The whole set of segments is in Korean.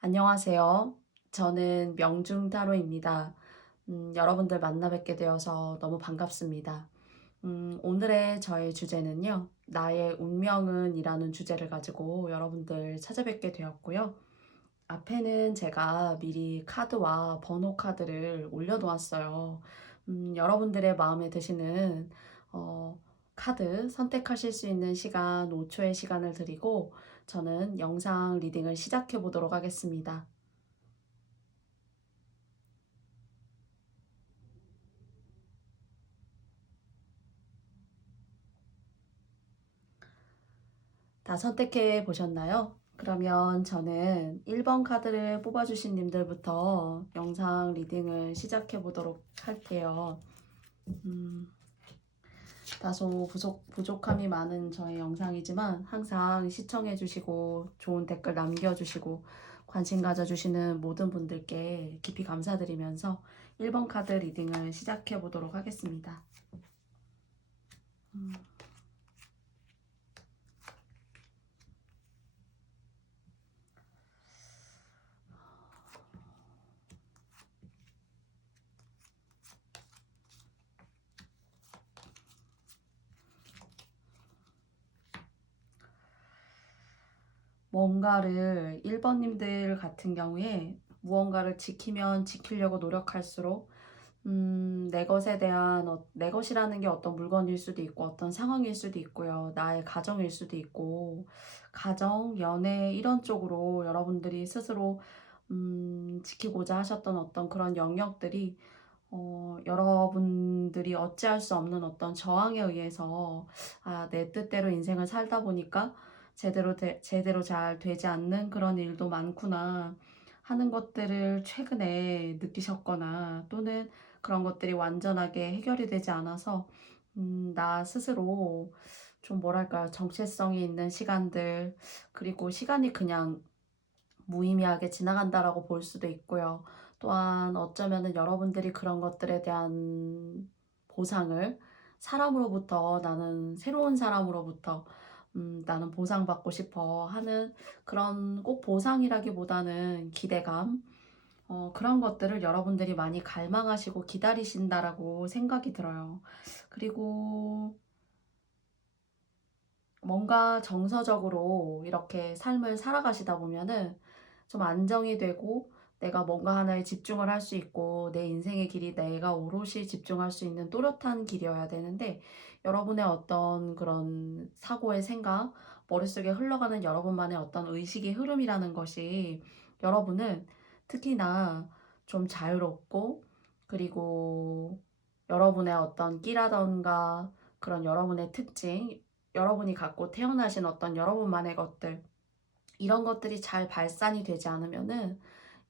안녕하세요. 저는 명중타로입니다. 여러분들 만나 뵙게 되어서 너무 반갑습니다. 오늘의 저의 주제는요, 나의 운명은 이라는 주제를 가지고 여러분들 찾아뵙게 되었고요. 앞에는 제가 미리 카드와 번호 카드를 올려놓았어요. 여러분들의 마음에 드시는 어, 카드 선택하실 수 있는 시간 5초의 시간을 드리고 저는 영상 리딩을 시작해 보도록 하겠습니다. 다 선택해 보셨나요? 그러면 저는 1번 카드를 뽑아주신 님들부터 영상 리딩을 시작해 보도록 할게요. 음, 다소 부족함이 많은 저의 영상이지만 항상 시청해 주시고 좋은 댓글 남겨주시고 관심 가져주시는 모든 분들께 깊이 감사드리면서 1번 카드 리딩을 시작해 보도록 하겠습니다. 뭔가를 1번님들 같은 경우에 무언가를 지키면 지키려고 노력할수록 내 것에 대한 내 것이라는 게 어떤 물건일 수도 있고 어떤 상황일 수도 있고요. 나의 가정일 수도 있고 가정, 연애 이런 쪽으로 여러분들이 스스로 지키고자 하셨던 어떤 그런 영역들이 여러분들이 어찌할 수 없는 어떤 저항에 의해서 내 뜻대로 인생을 살다 보니까 제대로 잘 되지 않는 그런 일도 많구나 하는 것들을 최근에 느끼셨거나 또는 그런 것들이 완전하게 해결이 되지 않아서 나 스스로 좀 뭐랄까 정체성이 있는 시간들 그리고 시간이 그냥 무의미하게 지나간다라고 볼 수도 있고요. 또한 어쩌면은 여러분들이 그런 것들에 대한 보상을 사람으로부터 나는 새로운 사람으로부터 나는 보상받고 싶어 하는 그런 꼭 보상이라기보다는 기대감 그런 것들을 여러분들이 많이 갈망하시고 기다리신다라고 생각이 들어요. 그리고 뭔가 정서적으로 이렇게 삶을 살아가시다 보면은 좀 안정이 되고 내가 뭔가 하나에 집중을 할 수 있고 내 인생의 길이 내가 오롯이 집중할 수 있는 또렷한 길이어야 되는데 여러분의 어떤 그런 사고의 생각, 머릿속에 흘러가는 여러분만의 어떤 의식의 흐름이라는 것이 여러분은 특히나 좀 자유롭고 그리고 여러분의 어떤 끼라던가 그런 여러분의 특징, 여러분이 갖고 태어나신 어떤 여러분만의 것들 이런 것들이 잘 발산이 되지 않으면은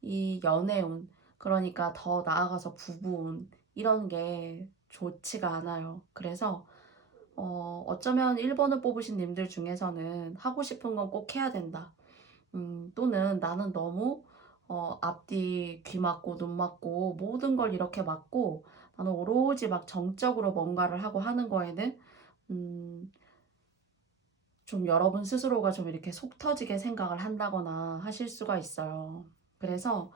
이 연애운 그러니까 더 나아가서 부부운 이런 게 좋지가 않아요. 그래서 어쩌면 1번을 뽑으신 님들 중에서는 하고 싶은 건 꼭 해야 된다. 또는 나는 너무 앞뒤 귀 막고 눈 막고 모든 걸 이렇게 막고 나는 오로지 막 정적으로 뭔가를 하고 하는 거에는 음, 좀 여러분 스스로가 좀 이렇게 속 터지게 생각을 한다거나 하실 수가 있어요. 그래서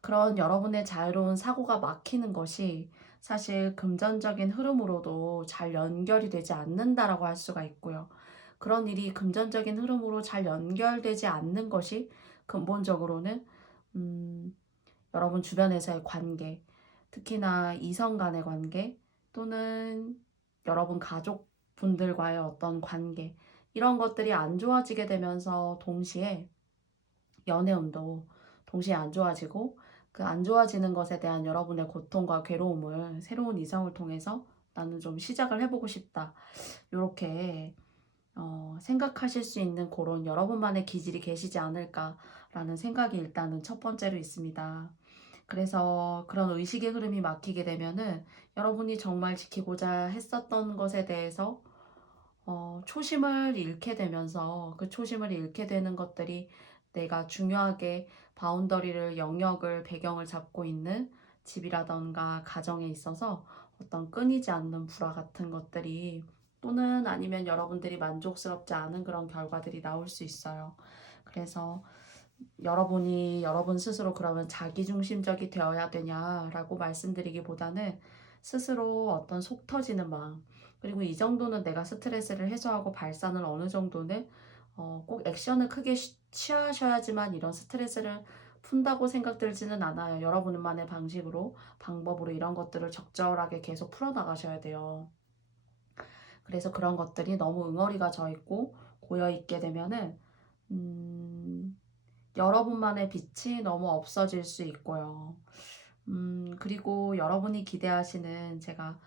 그런 여러분의 자유로운 사고가 막히는 것이 사실 금전적인 흐름으로도 잘 연결이 되지 않는다라고 할 수가 있고요. 그런 일이 금전적인 흐름으로 잘 연결되지 않는 것이 근본적으로는 음, 여러분 주변에서의 관계, 특히나 이성 간의 관계 또는 여러분 가족분들과의 어떤 관계 이런 것들이 안 좋아지게 되면서 동시에 연애운도 동시에 안 좋아지고 그 안 좋아지는 것에 대한 여러분의 고통과 괴로움을 새로운 이성을 통해서 나는 좀 시작을 해보고 싶다. 이렇게 생각하실 수 있는 그런 여러분만의 기질이 계시지 않을까라는 생각이 일단은 첫 번째로 있습니다. 그래서 그런 의식의 흐름이 막히게 되면은 여러분이 정말 지키고자 했었던 것에 대해서 초심을 잃게 되면서 그 초심을 잃게 되는 것들이 내가 중요하게 바운더리를, 영역을, 배경을 잡고 있는 집이라던가 가정에 있어서 어떤 끊이지 않는 불화 같은 것들이 또는 아니면 여러분들이 만족스럽지 않은 그런 결과들이 나올 수 있어요. 그래서 여러분 스스로 그러면 자기중심적이 되어야 되냐라고 말씀드리기보다는 스스로 어떤 속 터지는 마음, 그리고 이 정도는 내가 스트레스를 해소하고 발산을 어느 정도는 꼭 액션을 크게 취하셔야지만 이런 스트레스를 푼다고 생각들지는 않아요. 여러분만의 방식으로, 방법으로 이런 것들을 적절하게 계속 풀어나가셔야 돼요. 그래서 그런 것들이 너무 응어리가 져 있고 고여 있게 되면은 음, 여러분만의 빛이 너무 없어질 수 있고요. 그리고 여러분이 기대하시는 제가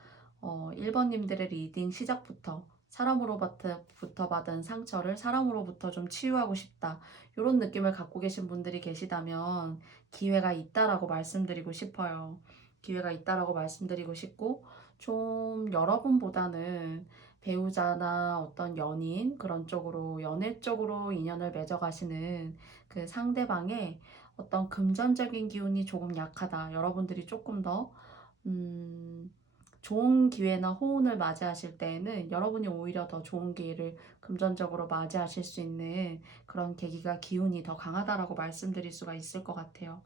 1번님들의 리딩 시작부터 사람으로부터 받은 상처를 사람으로부터 좀 치유하고 싶다, 이런 느낌을 갖고 계신 분들이 계시다면 기회가 있다라고 말씀드리고 싶어요. 기회가 있다라고 말씀드리고 싶고, 좀 여러분보다는 배우자나 어떤 연인 그런 쪽으로, 연애 쪽으로 인연을 맺어가시는 그 상대방의 어떤 금전적인 기운이 조금 약하다. 여러분들이 조금 더 좋은 기회나 호운을 맞이하실 때에는 여러분이 오히려 더 좋은 기회를 금전적으로 맞이하실 수 있는 그런 계기가, 기운이 더 강하다라고 말씀드릴 수가 있을 것 같아요.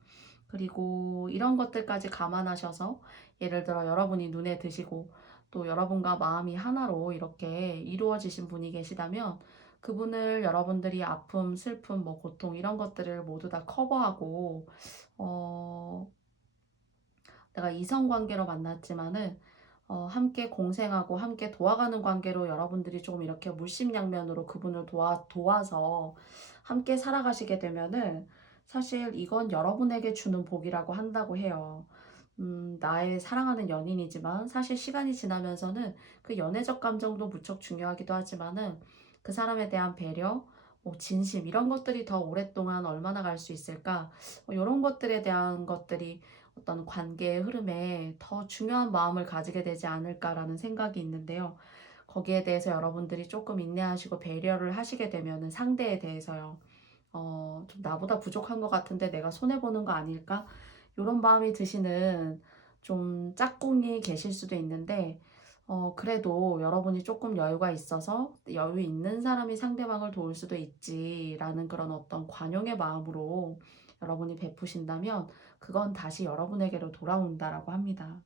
그리고 이런 것들까지 감안하셔서 예를 들어 여러분이 눈에 드시고 또 여러분과 마음이 하나로 이렇게 이루어지신 분이 계시다면 그분을 여러분들이 아픔, 슬픔, 뭐 고통 이런 것들을 모두 다 커버하고 어, 내가 이성 관계로 만났지만은 함께 공생하고 함께 도와가는 관계로 여러분들이 조금 이렇게 물심양면으로 그분을 도와서 함께 살아가시게 되면은 사실 이건 여러분에게 주는 복이라고 한다고 해요. 나의 사랑하는 연인이지만 사실 시간이 지나면서는 그 연애적 감정도 무척 중요하기도 하지만은 그 사람에 대한 배려, 뭐 진심 이런 것들이 더 오랫동안 얼마나 갈 수 있을까? 이런 것들에 대한 것들이 어떤 관계의 흐름에 더 중요한 마음을 가지게 되지 않을까라는 생각이 있는데요. 거기에 대해서 여러분들이 조금 인내하시고 배려를 하시게 되면은 상대에 대해서요. 좀 나보다 부족한 것 같은데 내가 손해보는 거 아닐까? 이런 마음이 드시는 좀 짝꿍이 계실 수도 있는데, 그래도 여러분이 조금 여유가 있어서 여유 있는 사람이 상대방을 도울 수도 있지라는 그런 어떤 관용의 마음으로 여러분이 베푸신다면 그건 다시 여러분에게로 돌아온다라고 합니다.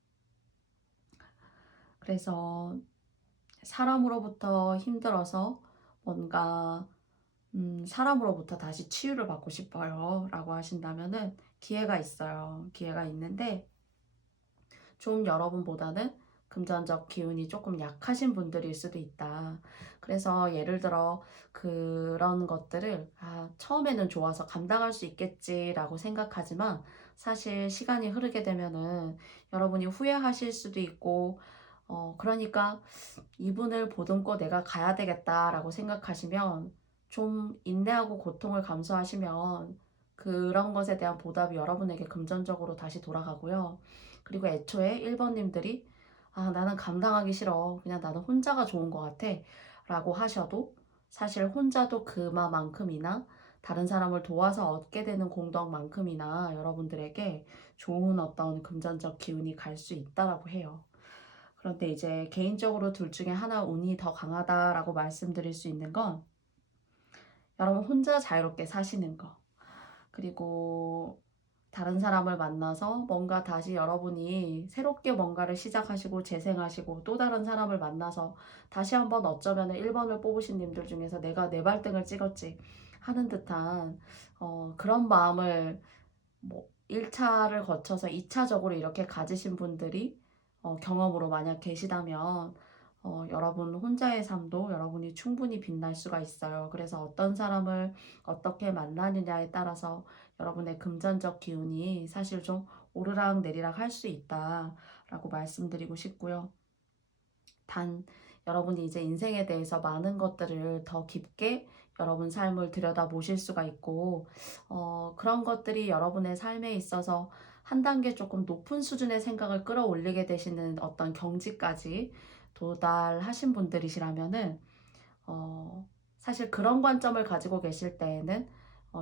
그래서 사람으로부터 힘들어서 뭔가 사람으로부터 다시 치유를 받고 싶어요 라고 하신다면은 기회가 있어요. 기회가 있는데 좀 여러분보다는 금전적 기운이 조금 약하신 분들일 수도 있다. 그래서 예를 들어 그런 것들을 처음에는 좋아서 감당할 수 있겠지라고 생각하지만 사실 시간이 흐르게 되면은 여러분이 후회하실 수도 있고, 그러니까 이분을 보듬고 내가 가야 되겠다라고 생각하시면 좀 인내하고 고통을 감수하시면 그런 것에 대한 보답이 여러분에게 금전적으로 다시 돌아가고요. 그리고 애초에 1번님들이 나는 감당하기 싫어. 그냥 나는 혼자가 좋은 것 같아. 라고 하셔도 사실 혼자도 그만큼이나 다른 사람을 도와서 얻게 되는 공덕만큼이나 여러분들에게 좋은 어떤 금전적 기운이 갈 수 있다라고 해요. 그런데 이제 개인적으로 둘 중에 하나 운이 더 강하다라고 말씀드릴 수 있는 건 여러분 혼자 자유롭게 사시는 거. 그리고 다른 사람을 만나서 뭔가 다시 여러분이 새롭게 뭔가를 시작하시고 재생하시고 또 다른 사람을 만나서 다시 한번 어쩌면 1번을 뽑으신 님들 중에서 내가 내 발등을 찍었지 하는 듯한 그런 마음을 뭐 1차를 거쳐서 2차적으로 이렇게 가지신 분들이 경험으로 만약 계시다면 여러분 혼자의 삶도 여러분이 충분히 빛날 수가 있어요. 그래서 어떤 사람을 어떻게 만나느냐에 따라서 여러분의 금전적 기운이 사실 좀 오르락 내리락 할 수 있다라고 말씀드리고 싶고요. 단 여러분이 이제 인생에 대해서 많은 것들을 더 깊게 여러분 삶을 들여다보실 수가 있고, 그런 것들이 여러분의 삶에 있어서 한 단계 조금 높은 수준의 생각을 끌어올리게 되시는 어떤 경지까지 도달하신 분들이시라면은 사실 그런 관점을 가지고 계실 때에는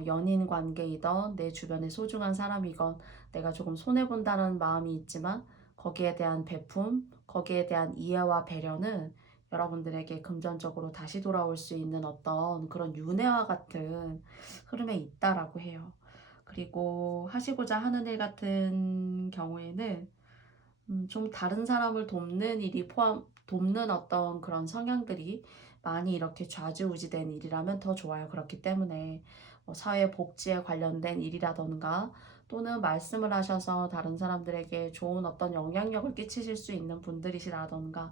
연인 관계이던 내 주변의 소중한 사람이건 내가 조금 손해본다는 마음이 있지만 거기에 대한 베품, 거기에 대한 이해와 배려는 여러분들에게 금전적으로 다시 돌아올 수 있는 어떤 그런 윤회와 같은 흐름에 있다라고 해요. 그리고 하시고자 하는 일 같은 경우에는 좀 다른 사람을 돕는 어떤 그런 성향들이 많이 이렇게 좌지우지된 일이라면 더 좋아요. 그렇기 때문에 뭐 사회 복지에 관련된 일이라던가 또는 말씀을 하셔서 다른 사람들에게 좋은 어떤 영향력을 끼치실 수 있는 분들이시라던가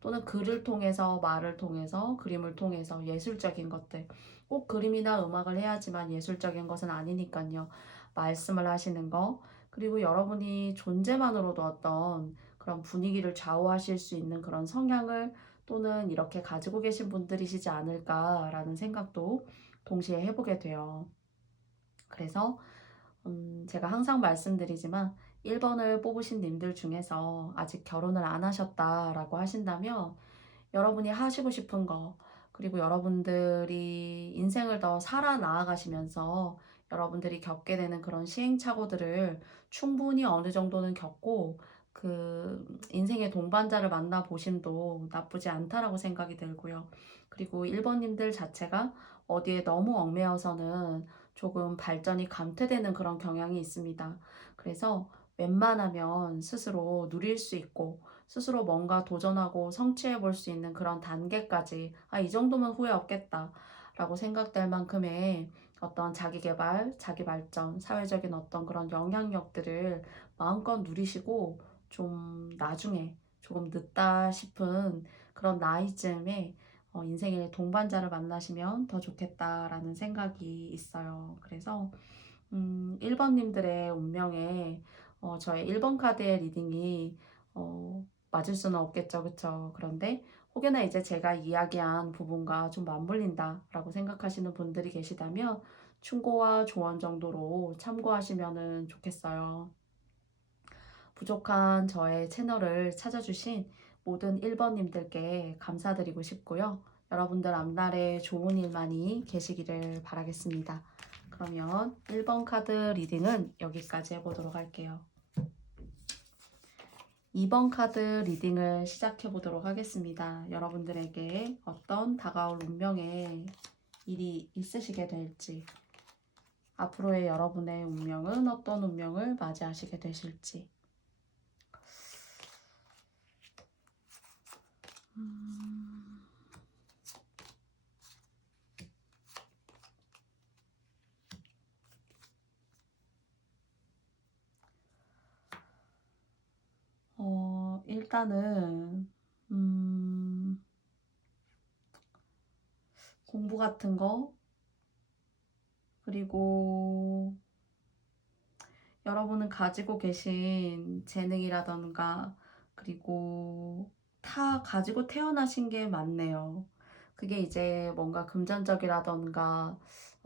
또는 글을 통해서 말을 통해서 그림을 통해서 예술적인 것들 꼭 그림이나 음악을 해야지만 예술적인 것은 아니니까요. 말씀을 하시는 거 그리고 여러분이 존재만으로도 어떤 그런 분위기를 좌우하실 수 있는 그런 성향을 또는 이렇게 가지고 계신 분들이시지 않을까라는 생각도 동시에 해보게 돼요. 그래서 제가 항상 말씀드리지만 1번을 뽑으신 님들 중에서 아직 결혼을 안 하셨다라고 하신다면 여러분이 하시고 싶은 거 그리고 여러분들이 인생을 더 살아 나아가시면서 여러분들이 겪게 되는 그런 시행착오들을 충분히 어느 정도는 겪고 그 인생의 동반자를 만나 보심도 나쁘지 않다라고 생각이 들고요. 그리고 1번님들 자체가 어디에 너무 얽매여서는 조금 발전이 감퇴되는 그런 경향이 있습니다. 그래서 웬만하면 스스로 누릴 수 있고 스스로 뭔가 도전하고 성취해 볼 수 있는 그런 단계까지 이 정도면 후회 없겠다 라고 생각될 만큼의 어떤 자기 개발, 자기 발전, 사회적인 어떤 그런 영향력들을 마음껏 누리시고 좀 나중에 조금 늦다 싶은 그런 나이쯤에 인생의 동반자를 만나시면 더 좋겠다라는 생각이 있어요. 그래서 1번님들의 운명에 저의 1번 카드의 리딩이 맞을 수는 없겠죠. 그쵸? 그런데 혹여나 이제 제가 이야기한 부분과 좀 맞물린다라고 생각하시는 분들이 계시다면 충고와 조언 정도로 참고하시면 좋겠어요. 부족한 저의 채널을 찾아주신 모든 1번님들께 감사드리고 싶고요. 여러분들 앞날에 좋은 일만이 계시기를 바라겠습니다. 그러면 1번 카드 리딩은 여기까지 해보도록 할게요. 2번 카드 리딩을 시작해 보도록 하겠습니다. 여러분들에게 어떤 다가올 운명의 일이 있으시게 될지, 앞으로의 여러분의 운명은 어떤 운명을 맞이하시게 되실지. 일단은 공부 같은 거 그리고 여러분은 가지고 계신 재능이라던가 그리고 다 가지고 태어나신 게 많네요. 그게 이제 뭔가 금전적이라던가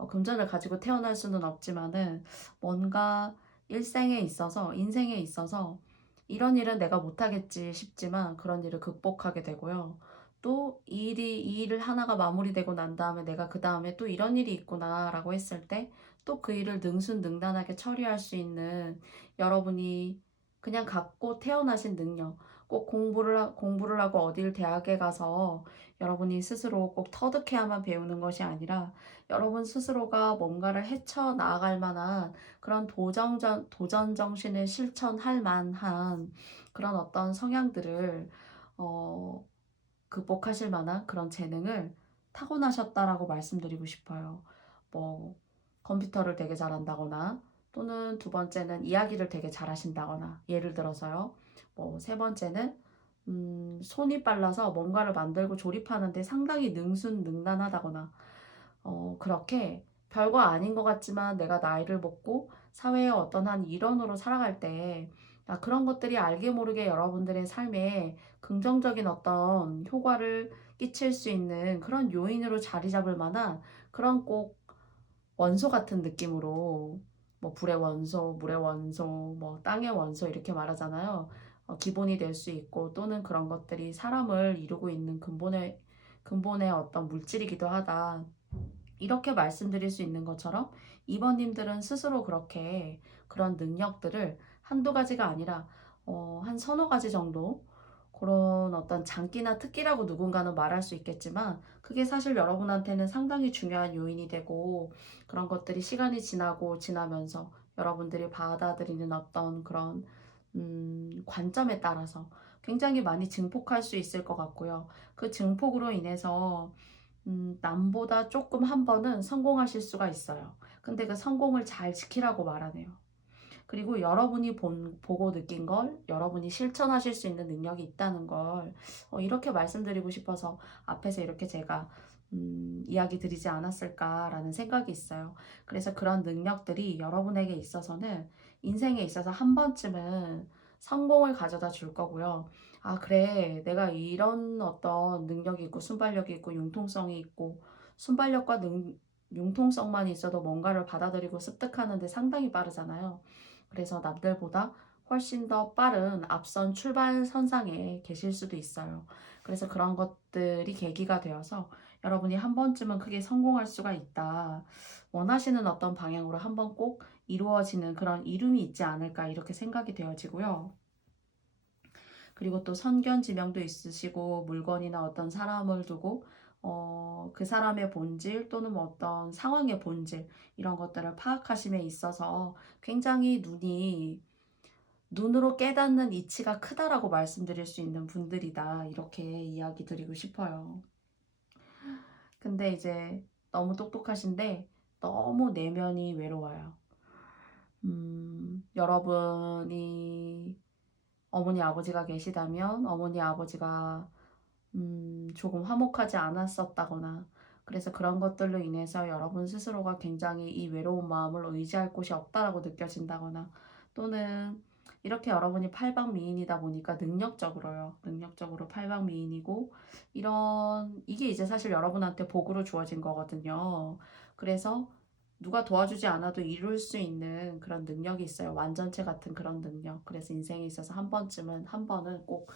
금전을 가지고 태어날 수는 없지만은 뭔가 일생에 있어서 인생에 있어서 이런 일은 내가 못하겠지 싶지만 그런 일을 극복하게 되고요. 또 이 일을 하나가 마무리되고 난 다음에 내가 그 다음에 또 이런 일이 있구나라고 했을 때 또 그 일을 능수능란하게 처리할 수 있는 여러분이 그냥 갖고 태어나신 능력 꼭 공부를 하고 어딜 대학에 가서 여러분이 스스로 꼭 터득해야만 배우는 것이 아니라 여러분 스스로가 뭔가를 헤쳐 나아갈 만한 그런 도전 정신을 실천할 만한 그런 어떤 성향들을 어, 극복하실 만한 그런 재능을 타고나셨다라고 말씀드리고 싶어요. 뭐 컴퓨터를 되게 잘한다거나 또는 두 번째는 이야기를 되게 잘하신다거나 예를 들어서요. 뭐 세 번째는 손이 빨라서 뭔가를 만들고 조립하는데 상당히 능수능란하다거나 그렇게 별거 아닌 것 같지만 내가 나이를 먹고 사회의 어떤 한 일원으로 살아갈 때 그런 것들이 알게 모르게 여러분들의 삶에 긍정적인 어떤 효과를 끼칠 수 있는 그런 요인으로 자리 잡을 만한 그런 꼭 원소 같은 느낌으로 뭐 불의 원소, 물의 원소, 뭐 땅의 원소 이렇게 말하잖아요. 기본이 될 수 있고 또는 그런 것들이 사람을 이루고 있는 근본의 어떤 물질이기도 하다. 이렇게 말씀드릴 수 있는 것처럼 이번님들은 스스로 그렇게 그런 능력들을 한두 가지가 아니라 한 서너 가지 정도 그런 어떤 장기나 특기라고 누군가는 말할 수 있겠지만 그게 사실 여러분한테는 상당히 중요한 요인이 되고 그런 것들이 시간이 지나고 지나면서 여러분들이 받아들이는 어떤 그런 관점에 따라서 굉장히 많이 증폭할 수 있을 것 같고요. 그 증폭으로 인해서 남보다 조금 한 번은 성공하실 수가 있어요. 근데 그 성공을 잘 지키라고 말하네요. 그리고 여러분이 보고 느낀 걸 여러분이 실천하실 수 있는 능력이 있다는 걸 이렇게 말씀드리고 싶어서 앞에서 이렇게 제가 이야기 드리지 않았을까라는 생각이 있어요. 그래서 그런 능력들이 여러분에게 있어서는 인생에 있어서 한 번쯤은 성공을 가져다 줄 거고요. 아, 그래. 내가 이런 어떤 능력이 있고 순발력이 있고 융통성이 있고 순발력과 융통성만 있어도 뭔가를 받아들이고 습득하는 데 상당히 빠르잖아요. 그래서 남들보다 훨씬 더 빠른 앞선 출발선상에 계실 수도 있어요. 그래서 그런 것들이 계기가 되어서 여러분이 한 번쯤은 크게 성공할 수가 있다. 원하시는 어떤 방향으로 한번 꼭 이루어지는 그런 이름이 있지 않을까 이렇게 생각이 되어지고요. 그리고 또 선견지명도 있으시고 물건이나 어떤 사람을 두고 그 사람의 본질 또는 뭐 어떤 상황의 본질 이런 것들을 파악하심에 있어서 굉장히 눈으로 깨닫는 이치가 크다라고 말씀드릴 수 있는 분들이다. 이렇게 이야기 드리고 싶어요. 근데 이제 너무 똑똑하신데 너무 내면이 외로워요. 여러분이 어머니 아버지가 계시다면 어머니 아버지가 조금 화목하지 않았었다거나 그래서 그런 것들로 인해서 여러분 스스로가 굉장히 이 외로운 마음을 의지할 곳이 없다라고 느껴진다거나 또는 이렇게 여러분이 팔방미인이다 보니까 능력적으로 팔방미인이고 이게 이제 사실 여러분한테 복으로 주어진 거거든요. 그래서 누가 도와주지 않아도 이룰 수 있는 그런 능력이 있어요. 완전체 같은 그런 능력. 그래서 인생에 있어서 한 번은 꼭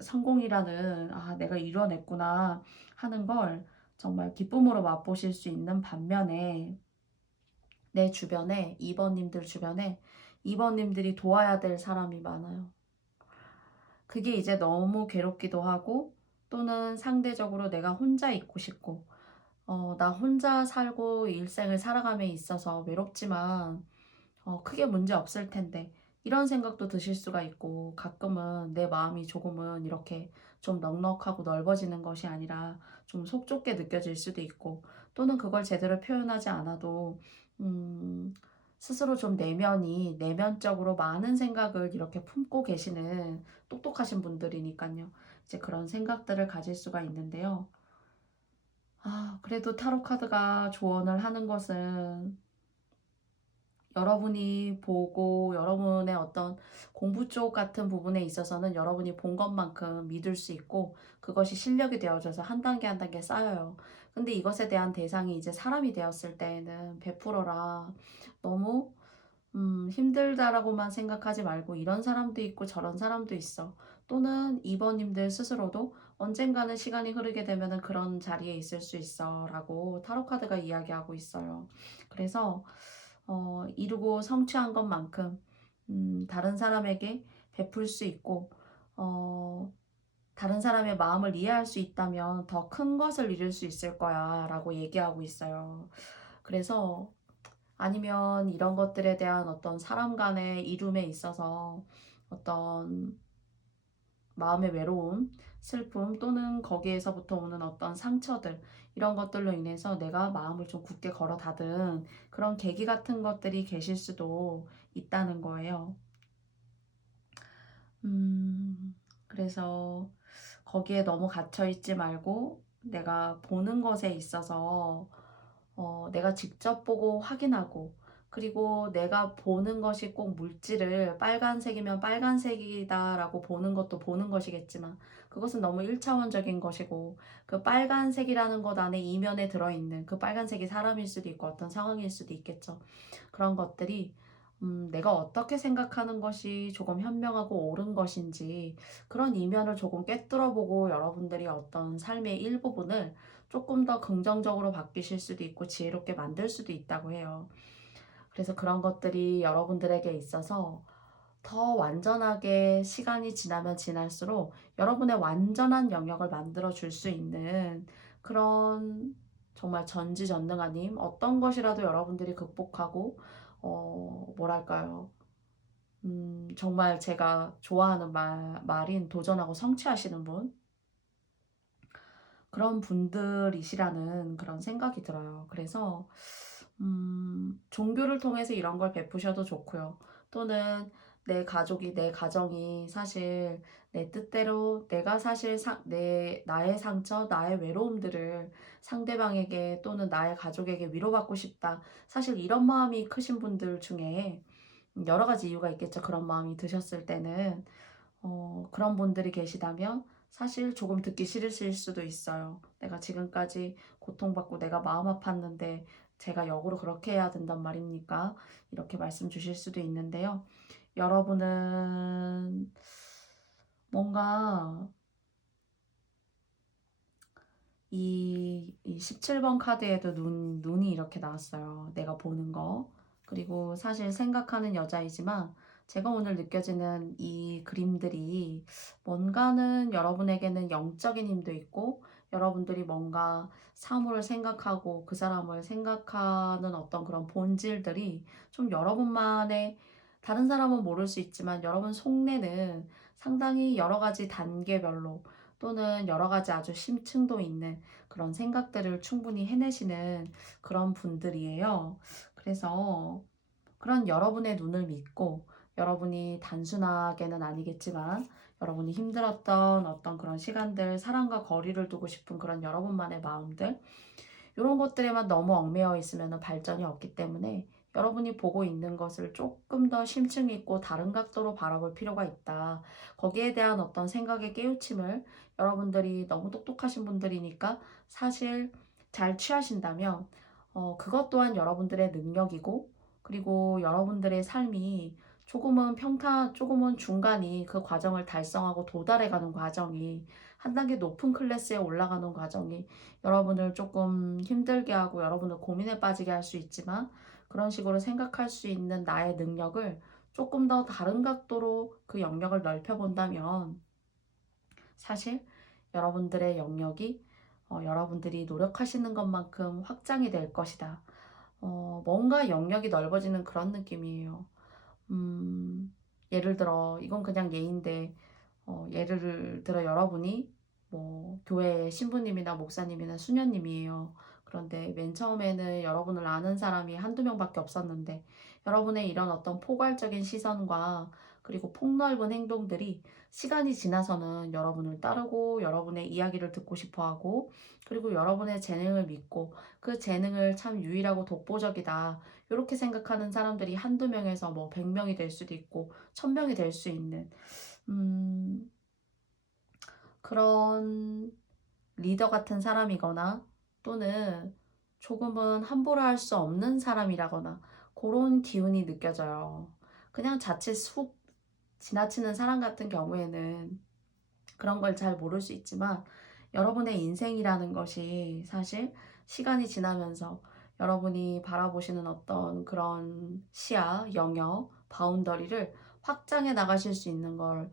성공이라는 내가 이뤄냈구나 하는 걸 정말 기쁨으로 맛보실 수 있는 반면에 내 주변에 2번님들 주변에 2번님들이 도와야 될 사람이 많아요. 그게 이제 너무 괴롭기도 하고 또는 상대적으로 내가 혼자 있고 싶고 나 혼자 살고 일생을 살아감에 있어서 외롭지만 크게 문제 없을 텐데 이런 생각도 드실 수가 있고 가끔은 내 마음이 조금은 이렇게 좀 넉넉하고 넓어지는 것이 아니라 좀 속 좁게 느껴질 수도 있고 또는 그걸 제대로 표현하지 않아도 음, 스스로 좀 내면적으로 많은 생각을 이렇게 품고 계시는 똑똑하신 분들이니까요. 이제 그런 생각들을 가질 수가 있는데요. 그래도 타로 카드가 조언을 하는 것은 여러분이 보고 여러분의 어떤 공부 쪽 같은 부분에 있어서는 여러분이 본 것만큼 믿을 수 있고 그것이 실력이 되어져서 한 단계 한 단계 쌓여요. 근데 이것에 대한 대상이 이제 사람이 되었을 때에는 베풀어라. 너무 힘들다라고만 생각하지 말고 이런 사람도 있고 저런 사람도 있어. 또는 2번님들 스스로도 언젠가는 시간이 흐르게 되면은 그런 자리에 있을 수 있어 라고 타로카드가 이야기하고 있어요. 그래서 이루고 성취한 것만큼 다른 사람에게 베풀 수 있고 다른 사람의 마음을 이해할 수 있다면 더 큰 것을 이룰 수 있을 거야 라고 얘기하고 있어요. 그래서 아니면 이런 것들에 대한 어떤 사람 간의 이룸에 있어서 어떤 마음의 외로움, 슬픔 또는 거기에서부터 오는 어떤 상처들 이런 것들로 인해서 내가 마음을 좀 굳게 걸어 닫은 그런 계기 같은 것들이 계실 수도 있다는 거예요. 그래서 거기에 너무 갇혀 있지 말고 내가 보는 것에 있어서 내가 직접 보고 확인하고 그리고 내가 보는 것이 꼭 물질을 빨간색이면 빨간색이다라고 보는 것도 보는 것이겠지만 그것은 너무 1차원적인 것이고 그 빨간색이라는 것 안에 이면에 들어있는 그 빨간색이 사람일 수도 있고 어떤 상황일 수도 있겠죠. 그런 것들이 내가 어떻게 생각하는 것이 조금 현명하고 옳은 것인지 그런 이면을 조금 꿰뚫어 보고 여러분들이 어떤 삶의 일부분을 조금 더 긍정적으로 바뀌실 수도 있고 지혜롭게 만들 수도 있다고 해요. 그래서 그런 것들이 여러분들에게 있어서 더 완전하게 시간이 지나면 지날수록 여러분의 완전한 영역을 만들어 줄 수 있는 그런 정말 전지전능한 힘, 어떤 것이라도 여러분들이 극복하고 뭐랄까요? 정말 제가 좋아하는 말인 도전하고 성취하시는 분, 그런 분들이시라는 그런 생각이 들어요. 그래서 종교를 통해서 이런 걸 베푸셔도 좋고요. 또는 내 가족이, 내 가정이 사실 내 뜻대로 내가 사실 나의 상처, 나의 외로움들을 상대방에게 또는 나의 가족에게 위로받고 싶다. 사실 이런 마음이 크신 분들 중에 여러 가지 이유가 있겠죠. 그런 마음이 드셨을 때는. 그런 분들이 계시다면 사실 조금 듣기 싫으실 수도 있어요. 내가 지금까지 고통받고 내가 마음 아팠는데 제가 역으로 그렇게 해야 된단 말입니까? 이렇게 말씀 주실 수도 있는데요. 여러분은 뭔가 이 17번 카드에도 눈이 이렇게 나왔어요. 내가 보는 거. 그리고 사실 생각하는 여자이지만 제가 오늘 느껴지는 이 그림들이 뭔가는 여러분에게는 영적인 힘도 있고 여러분들이 뭔가 사물을 생각하고 그 사람을 생각하는 어떤 그런 본질들이 좀 여러분만의 다른 사람은 모를 수 있지만 여러분 속내는 상당히 여러 가지 단계별로 또는 여러 가지 아주 심층도 있는 그런 생각들을 충분히 해내시는 그런 분들이에요. 그래서 그런 여러분의 눈을 믿고 여러분이 단순하게는 아니겠지만 여러분이 힘들었던 어떤 그런 시간들, 사랑과 거리를 두고 싶은 그런 여러분만의 마음들, 이런 것들에만 너무 얽매여 있으면 발전이 없기 때문에 여러분이 보고 있는 것을 조금 더 심층 있고 다른 각도로 바라볼 필요가 있다. 거기에 대한 어떤 생각의 깨우침을 여러분들이 너무 똑똑하신 분들이니까 사실 잘 취하신다면 그것 또한 여러분들의 능력이고 그리고 여러분들의 삶이 조금은 중간이 그 과정을 달성하고 도달해가는 과정이 한 단계 높은 클래스에 올라가는 과정이 여러분을 조금 힘들게 하고 여러분을 고민에 빠지게 할 수 있지만 그런 식으로 생각할 수 있는 나의 능력을 조금 더 다른 각도로 그 영역을 넓혀본다면 사실 여러분들의 영역이 여러분들이 노력하시는 것만큼 확장이 될 것이다. 뭔가 영역이 넓어지는 그런 느낌이에요. 예를 들어 이건 그냥 예인데 예를 들어 여러분이 뭐 교회의 신부님이나 목사님이나 수녀님이에요. 그런데 맨 처음에는 여러분을 아는 사람이 한두 명밖에 없었는데 여러분의 이런 어떤 포괄적인 시선과 그리고 폭넓은 행동들이 시간이 지나서는 여러분을 따르고 여러분의 이야기를 듣고 싶어 하고 그리고 여러분의 재능을 믿고 그 재능을 참 유일하고 독보적이다. 이렇게 생각하는 사람들이 한두 명에서 뭐 100명이 될 수도 있고 1000명이 될 수 있는 음, 그런 리더 같은 사람이거나 또는 조금은 함부로 할 수 없는 사람이라거나 그런 기운이 느껴져요. 그냥 자칫 훅 지나치는 사람 같은 경우에는 그런 걸 잘 모를 수 있지만 여러분의 인생이라는 것이 사실 시간이 지나면서 여러분이 바라보시는 어떤 그런 시야, 영역, 바운더리를 확장해 나가실 수 있는 걸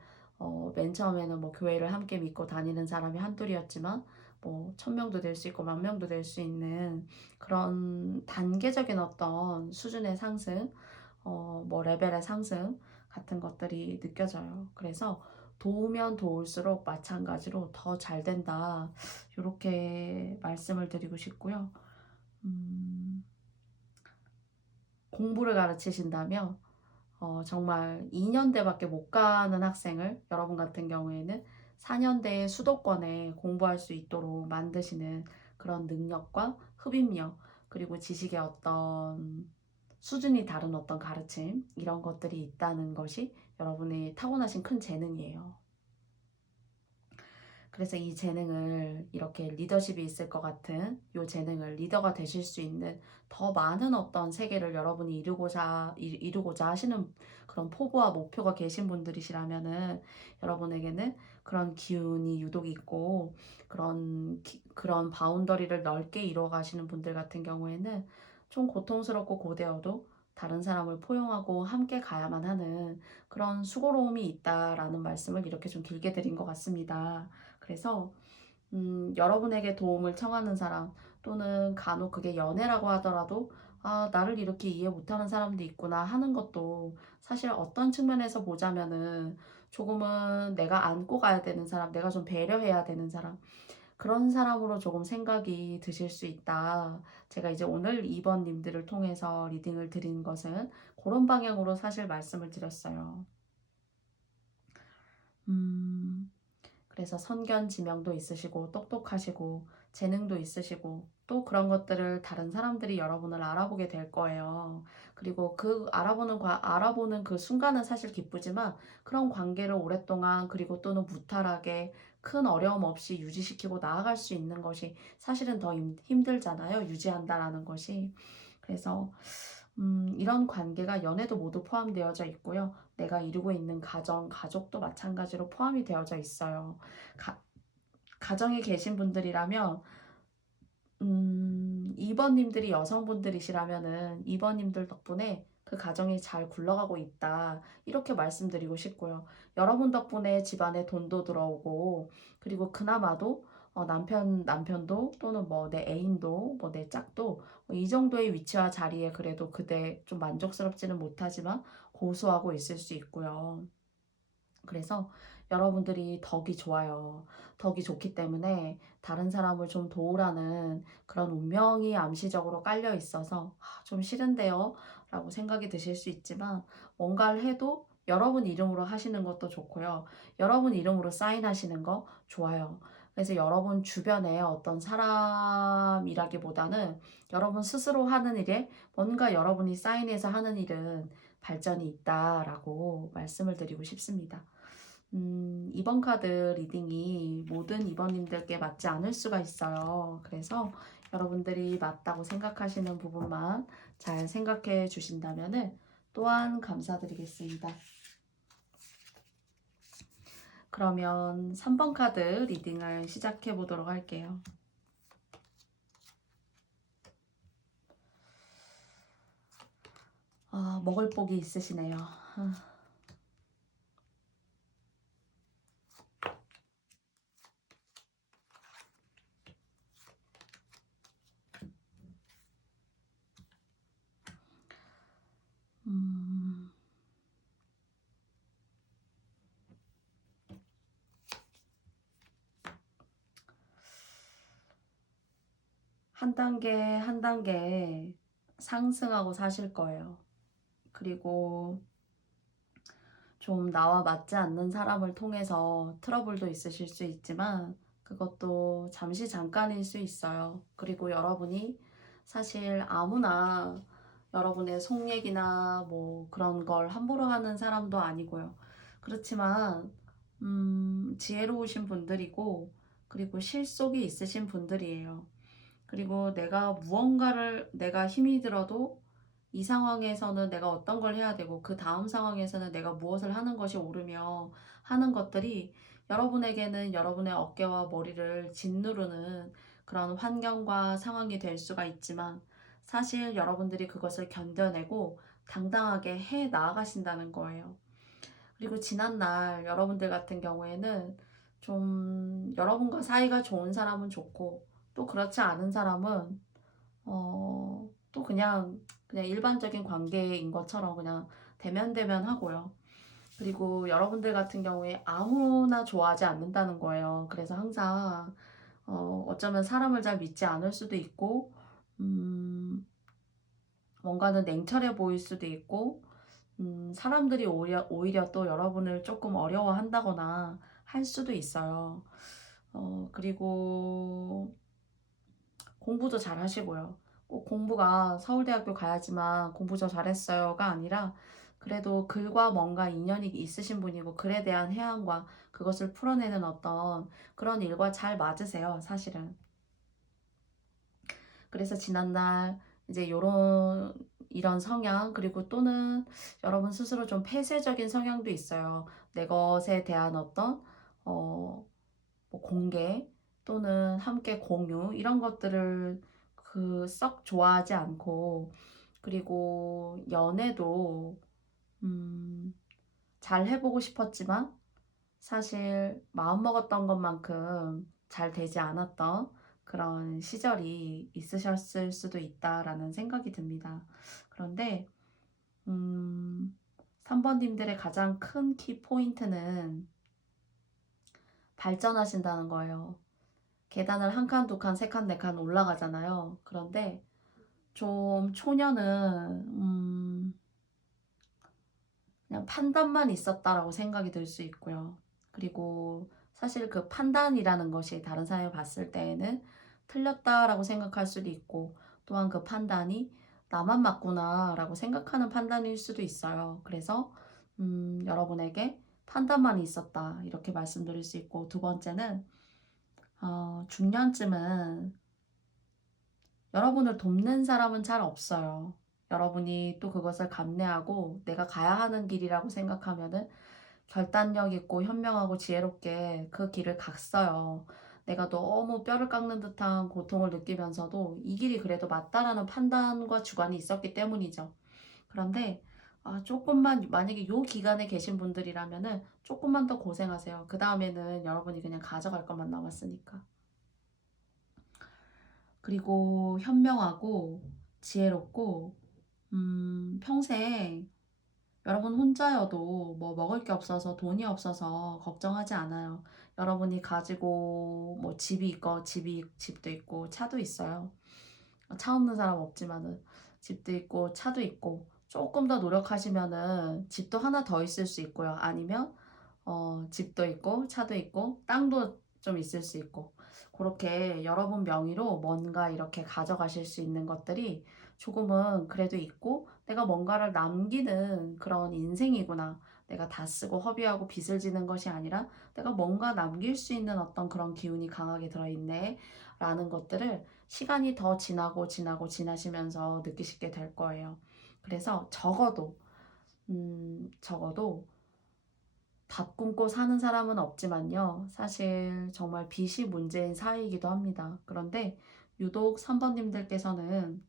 맨 처음에는 뭐 교회를 함께 믿고 다니는 사람이 한둘이었지만 뭐 1000명도 될 수 있고 10,000명도 될 수 있는 그런 단계적인 어떤 수준의 상승, 뭐 레벨의 상승 같은 것들이 느껴져요. 그래서 도우면 도울수록 마찬가지로 더 잘 된다. 이렇게 말씀을 드리고 싶고요. 음, 공부를 가르치신다면 정말 2년대밖에 못 가는 학생을 여러분 같은 경우에는 4년대의 수도권에 공부할 수 있도록 만드시는 그런 능력과 흡입력 그리고 지식의 어떤 수준이 다른 어떤 가르침 이런 것들이 있다는 것이 여러분의 타고나신 큰 재능이에요. 그래서 이 재능을 이렇게 리더십이 있을 것 같은 이 재능을 리더가 되실 수 있는 더 많은 어떤 세계를 여러분이 이루고자 하시는 그런 포부와 목표가 계신 분들이시라면은 여러분에게는 그런 기운이 유독 있고 그런 바운더리를 넓게 이루어 가시는 분들 같은 경우에는 좀 고통스럽고 고되어도 다른 사람을 포용하고 함께 가야만 하는 그런 수고로움이 있다라는 말씀을 이렇게 좀 길게 드린 것 같습니다. 그래서 여러분에게 도움을 청하는 사람 또는 간혹 그게 연애라고 하더라도 아, 나를 이렇게 이해 못하는 사람도 있구나 하는 것도 사실 어떤 측면에서 보자면은 조금은 내가 안고 가야 되는 사람, 내가 좀 배려해야 되는 사람, 그런 사람으로 조금 생각이 드실 수 있다. 제가 이제 오늘 2번님들을 통해서 리딩을 드린 것은 그런 방향으로 사실 말씀을 드렸어요. 음, 그래서 선견 지명도 있으시고 똑똑하시고 재능도 있으시고 또 그런 것들을 다른 사람들이 여러분을 알아보게 될 거예요. 그리고 그 알아보는 그 순간은 사실 기쁘지만 그런 관계를 오랫동안 그리고 또는 무탈하게 큰 어려움 없이 유지시키고 나아갈 수 있는 것이 사실은 더 힘들잖아요. 유지한다라는 것이. 그래서 이런 관계가 연애도 모두 포함되어져 있고요. 내가 이루고 있는 가정, 가족도 마찬가지로 포함이 되어져 있어요. 가정에 계신 분들이라면 2번님들이 여성분들이시라면은 2번님들 덕분에 그 가정이 잘 굴러가고 있다. 이렇게 말씀드리고 싶고요. 여러분 덕분에 집안에 돈도 들어오고, 그리고 그나마도 남편도 또는 뭐 내 애인도 뭐 내 짝도 뭐이 정도의 위치와 자리에 그래도 그대 좀 만족스럽지는 못하지만 고수하고 있을 수 있고요. 그래서 여러분들이 덕이 좋아요. 덕이 좋기 때문에 다른 사람을 좀 도우라는 그런 운명이 암시적으로 깔려 있어서 좀 싫은데요? 라고 생각이 드실 수 있지만 뭔가를 해도 여러분 이름으로 하시는 것도 좋고요. 여러분 이름으로 사인하시는 거 좋아요. 그래서 여러분 주변에 어떤 사람이라기보다는 여러분 스스로 하는 일에 뭔가 여러분이 사인해서 하는 일은 발전이 있다라고 말씀을 드리고 싶습니다. 2번 카드 리딩이 모든 2번님들께 맞지 않을 수가 있어요. 그래서 여러분들이 맞다고 생각하시는 부분만 잘 생각해 주신다면 또한 감사드리겠습니다. 그러면 3번 카드 리딩을 시작해 보도록 할게요. 먹을 복이 있으시네요. 음, 한 단계 한 단계 상승하고 사실 거예요. 그리고 좀 나와 맞지 않는 사람을 통해서 트러블도 있으실 수 있지만 그것도 잠시 잠깐일 수 있어요. 그리고 여러분이 사실 아무나 여러분의 속 얘기나 뭐 그런 걸 함부로 하는 사람도 아니고요. 그렇지만 지혜로우신 분들이고 그리고 실속이 있으신 분들이에요. 그리고 내가 힘이 들어도 이 상황에서는 내가 어떤 걸 해야 되고 그 다음 상황에서는 내가 무엇을 하는 것이 옳으며 하는 것들이 여러분에게는 여러분의 어깨와 머리를 짓누르는 그런 환경과 상황이 될 수가 있지만 사실 여러분들이 그것을 견뎌내고 당당하게 해 나아가신다는 거예요. 그리고 지난날 여러분들 같은 경우에는 좀 여러분과 사이가 좋은 사람은 좋고 또 그렇지 않은 사람은 또 그냥 일반적인 관계인 것처럼 그냥 대면대면 하고요. 그리고 여러분들 같은 경우에 아무나 좋아하지 않는다는 거예요. 그래서 항상 어쩌면 사람을 잘 믿지 않을 수도 있고 뭔가는 냉철해 보일 수도 있고 사람들이 오히려 또 여러분을 조금 어려워한다거나 할 수도 있어요. 그리고 공부도 잘 하시고요. 꼭 공부가 서울대학교 가야지만 공부 저 잘했어요가 아니라 그래도 글과 뭔가 인연이 있으신 분이고 글에 대한 해안과 그것을 풀어내는 어떤 그런 일과 잘 맞으세요, 사실은. 그래서 지난날 이제 이런 성향 그리고 또는 여러분 스스로 좀 폐쇄적인 성향도 있어요. 내 것에 대한 어떤 뭐 공개 또는 함께 공유 이런 것들을 그 썩 좋아하지 않고 그리고 연애도 잘 해보고 싶었지만 사실 마음먹었던 것만큼 잘 되지 않았던 그런 시절이 있으셨을 수도 있다라는 생각이 듭니다. 그런데 3번님들의 가장 큰 키 포인트는 발전하신다는 거예요. 계단을 한 칸, 두 칸, 세 칸, 네 칸 올라가잖아요. 그런데 좀 초년은 그냥 판단만 있었다라고 생각이 들 수 있고요. 그리고 사실 그 판단이라는 것이 다른 사람이 봤을 때에는 틀렸다라고 생각할 수도 있고, 또한 그 판단이 나만 맞구나 라고 생각하는 판단일 수도 있어요. 그래서 여러분에게 판단만 있었다 이렇게 말씀드릴 수 있고, 두 번째는 중년쯤은 여러분을 돕는 사람은 잘 없어요. 여러분이 또 그것을 감내하고 내가 가야 하는 길이라고 생각하면은 결단력 있고 현명하고 지혜롭게 그 길을 갔어요. 내가 너무 뼈를 깎는 듯한 고통을 느끼면서도 이 길이 그래도 맞다라는 판단과 주관이 있었기 때문이죠. 그런데 조금만, 만약에 요 기간에 계신 분들이라면은 조금만 더 고생하세요. 그 다음에는 여러분이 그냥 가져갈 것만 남았으니까. 그리고 현명하고 지혜롭고 평생 여러분 혼자여도 뭐 먹을 게 없어서 돈이 없어서 걱정하지 않아요. 여러분이 가지고 뭐 집도 있고 차도 있어요. 차 없는 사람 없지만은 집도 있고 차도 있고 조금 더 노력하시면은 집도 하나 더 있을 수 있고요. 아니면 집도 있고 차도 있고 땅도 좀 있을 수 있고 그렇게 여러분 명의로 뭔가 이렇게 가져가실 수 있는 것들이 조금은 그래도 있고 내가 뭔가를 남기는 그런 인생이구나. 내가 다 쓰고 허비하고 빚을 지는 것이 아니라 내가 뭔가 남길 수 있는 어떤 그런 기운이 강하게 들어있네 라는 것들을 시간이 더 지나시면서 느끼시게 될 거예요. 그래서 적어도 밥 굶고 사는 사람은 없지만요. 사실 정말 빚이 문제인 사회이기도 합니다. 그런데 유독 3번님들께서는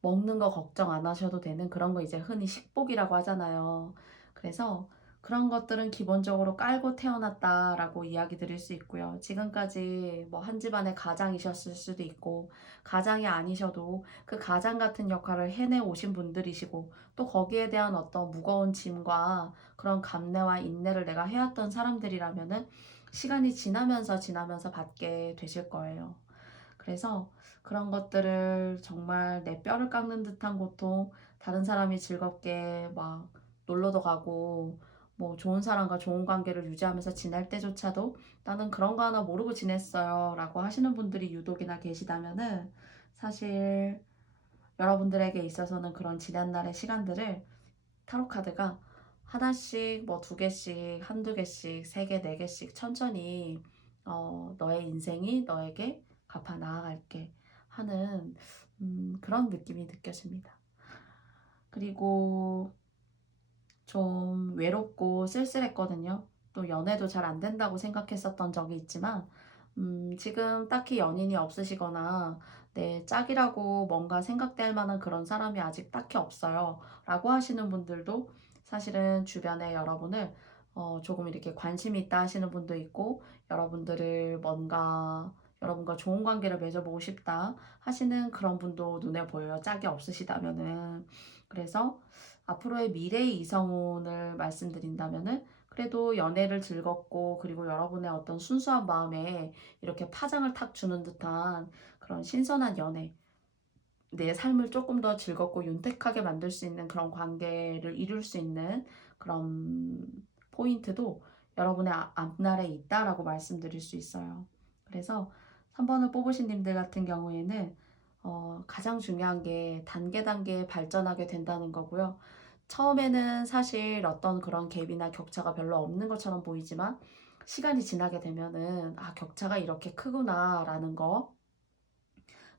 먹는 거 걱정 안 하셔도 되는 그런 거 이제 흔히 식복이라고 하잖아요. 그래서 그런 것들은 기본적으로 깔고 태어났다라고 이야기 드릴 수 있고요. 지금까지 뭐 한 집안의 가장이셨을 수도 있고, 가장이 아니셔도 그 가장 같은 역할을 해내 오신 분들이시고, 또 거기에 대한 어떤 무거운 짐과 그런 감내와 인내를 내가 해왔던 사람들이라면은 시간이 지나면서 받게 되실 거예요. 그래서 그런 것들을 정말 내 뼈를 깎는 듯한 고통, 다른 사람이 즐겁게 막 놀러도 가고, 뭐 좋은 사람과 좋은 관계를 유지하면서 지낼 때조차도 나는 그런 거 하나 모르고 지냈어요 라고 하시는 분들이 유독이나 계시다면은 사실 여러분들에게 있어서는 그런 지난날의 시간들을 타로카드가 하나씩 뭐 두 개씩 한두 개씩 세 개 네 개씩 천천히 너의 인생이 너에게 갚아 나아갈게 하는 그런 느낌이 느껴집니다. 그리고 좀 외롭고 쓸쓸했거든요. 또 연애도 잘 안 된다고 생각했었던 적이 있지만 지금 딱히 연인이 없으시거나 내 짝이라고 뭔가 생각될 만한 그런 사람이 아직 딱히 없어요 라고 하시는 분들도 사실은 주변에 여러분을 조금 이렇게 관심이 있다 하시는 분도 있고 여러분들을 뭔가 여러분과 좋은 관계를 맺어보고 싶다 하시는 그런 분도 눈에 보여요. 짝이 없으시다면은. 그래서 앞으로의 미래의 이성운을 말씀드린다면은 그래도 연애를 즐겁고 그리고 여러분의 어떤 순수한 마음에 이렇게 파장을 탁 주는 듯한 그런 신선한 연애, 내 삶을 조금 더 즐겁고 윤택하게 만들 수 있는 그런 관계를 이룰 수 있는 그런 포인트도 여러분의 앞날에 있다라고 말씀드릴 수 있어요. 그래서 3번을 뽑으신 님들 같은 경우에는 가장 중요한 게 단계 발전하게 된다는 거고요. 처음에는 사실 어떤 그런 갭이나 격차가 별로 없는 것처럼 보이지만 시간이 지나게 되면은 격차가 이렇게 크구나 라는 거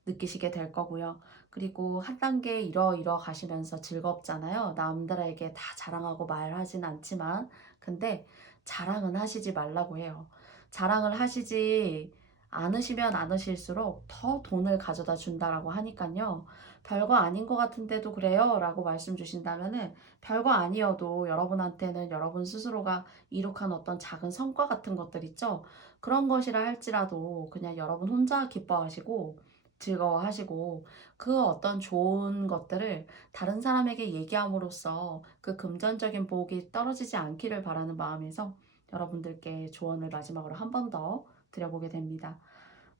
느끼시게 될 거고요. 그리고 한 단계 이뤄 가시면서 즐겁잖아요. 남들에게 다 자랑하고 말하진 않지만 근데 자랑은 하시지 말라고 해요. 자랑을 하시지 않으시면 않으실수록 더 돈을 가져다 준다라고 하니까요. 별거 아닌 것 같은데도 그래요? 라고 말씀 주신다면은 별거 아니어도 여러분한테는 여러분 스스로가 이룩한 어떤 작은 성과 같은 것들 있죠? 그런 것이라 할지라도 그냥 여러분 혼자 기뻐하시고 즐거워하시고 그 어떤 좋은 것들을 다른 사람에게 얘기함으로써 그 금전적인 보복이 떨어지지 않기를 바라는 마음에서 여러분들께 조언을 마지막으로 한 번 더 드려보게 됩니다.